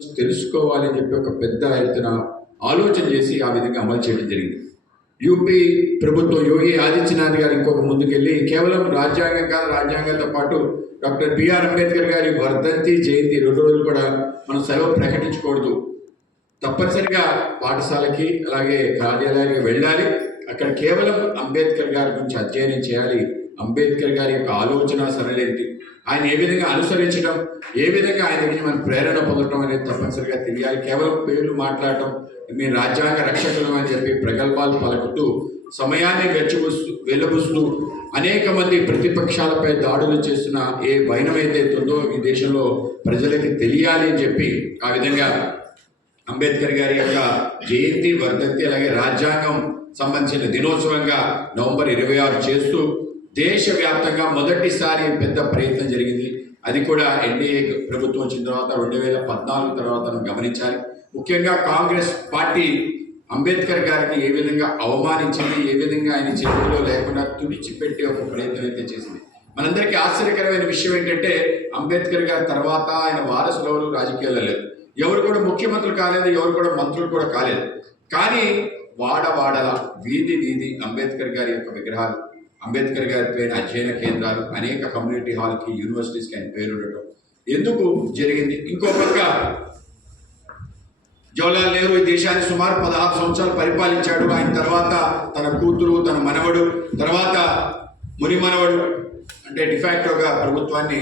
తెలుసుకోవాలని చెప్పి ఒక పెద్ద ఎత్తున ఆలోచన చేసి ఆ విధంగా అమలు చేయడం జరిగింది. యూపీ ప్రభుత్వం యోగి ఆదిత్యనాథ్ గారు ఇంకొక ముందుకెళ్ళి కేవలం రాజ్యాంగం కాదు, రాజ్యాంగంతో పాటు డాక్టర్ బిఆర్ అంబేద్కర్ గారి వర్ధంతి జయంతి 2 రోజులు కూడా మనం సెలవు ప్రకటించకూడదు. తప్పనిసరిగా పాఠశాలకి అలాగే కార్యాలయానికి వెళ్ళాలి. అక్కడ కేవలం అంబేద్కర్ గారి గురించి అధ్యయనం చేయాలి. అంబేద్కర్ గారి యొక్క ఆలోచన సరళేంటి, ఆయన ఏ విధంగా అనుసరించడం, ఏ విధంగా ఆయన దగ్గర మనం ప్రేరణ పొందడం అనేది తప్పనిసరిగా తెలియాలి. కేవలం పేర్లు మాట్లాడటం, మీ రాజ్యాంగ రక్షకులు అని చెప్పి ప్రగల్భాలు పలుకుతూ సమయాన్ని వెలుబుస్తూ అనేక మంది ప్రతిపక్షాలపై దాడులు చేస్తున్న ఏ వైనం ఏదైతే ఉందో ఈ దేశంలో ప్రజలకి తెలియాలి అని చెప్పి ఆ విధంగా అంబేద్కర్ గారి యొక్క జయంతి, వర్ధంతి అలాగే రాజ్యాంగం సంబంధించిన దినోత్సవంగా నవంబర్ 26 చేస్తూ దేశవ్యాప్తంగా మొదటిసారి పెద్ద ప్రయత్నం జరిగింది. అది కూడా ఎన్డీఏ ప్రభుత్వం వచ్చిన తర్వాత 2014 తర్వాత గమనించాలి. ముఖ్యంగా కాంగ్రెస్ పార్టీ అంబేద్కర్ గారిని ఏ విధంగా అవమానించింది, ఏ విధంగా ఆయన చేతిలో లేకుండా తుడిచిపెట్టే ఒక ప్రయత్నం అయితే చేసింది. మనందరికీ ఆశ్చర్యకరమైన విషయం ఏంటంటే అంబేద్కర్ గారి తర్వాత ఆయన వారసులు ఎవరు రాజకీయాల్లో లేరు, ఎవరు కూడా ముఖ్యమంత్రులు కాలేదు, ఎవరు కూడా మంత్రులు కూడా కాలేదు. కానీ వాడవాడల వీధి అంబేద్కర్ గారి యొక్క విగ్రహాలు, అంబేద్కర్ గారి పైన అధ్యయన కేంద్రాలు, అనేక కమ్యూనిటీ హాల్కి, యూనివర్సిటీస్కి ఆయన పేరు ఉండటం ఎందుకు జరిగింది? ఇంకో పక్క జవహర్లాల్ నెహ్రూ ఈ దేశాన్ని సుమారు 16 సంవత్సరాలు పరిపాలించాడు. ఆయన తర్వాత తన కూతురు, తన మనవడు, తర్వాత ముని మనవడు అంటే డిఫాక్టోగా ప్రభుత్వాన్ని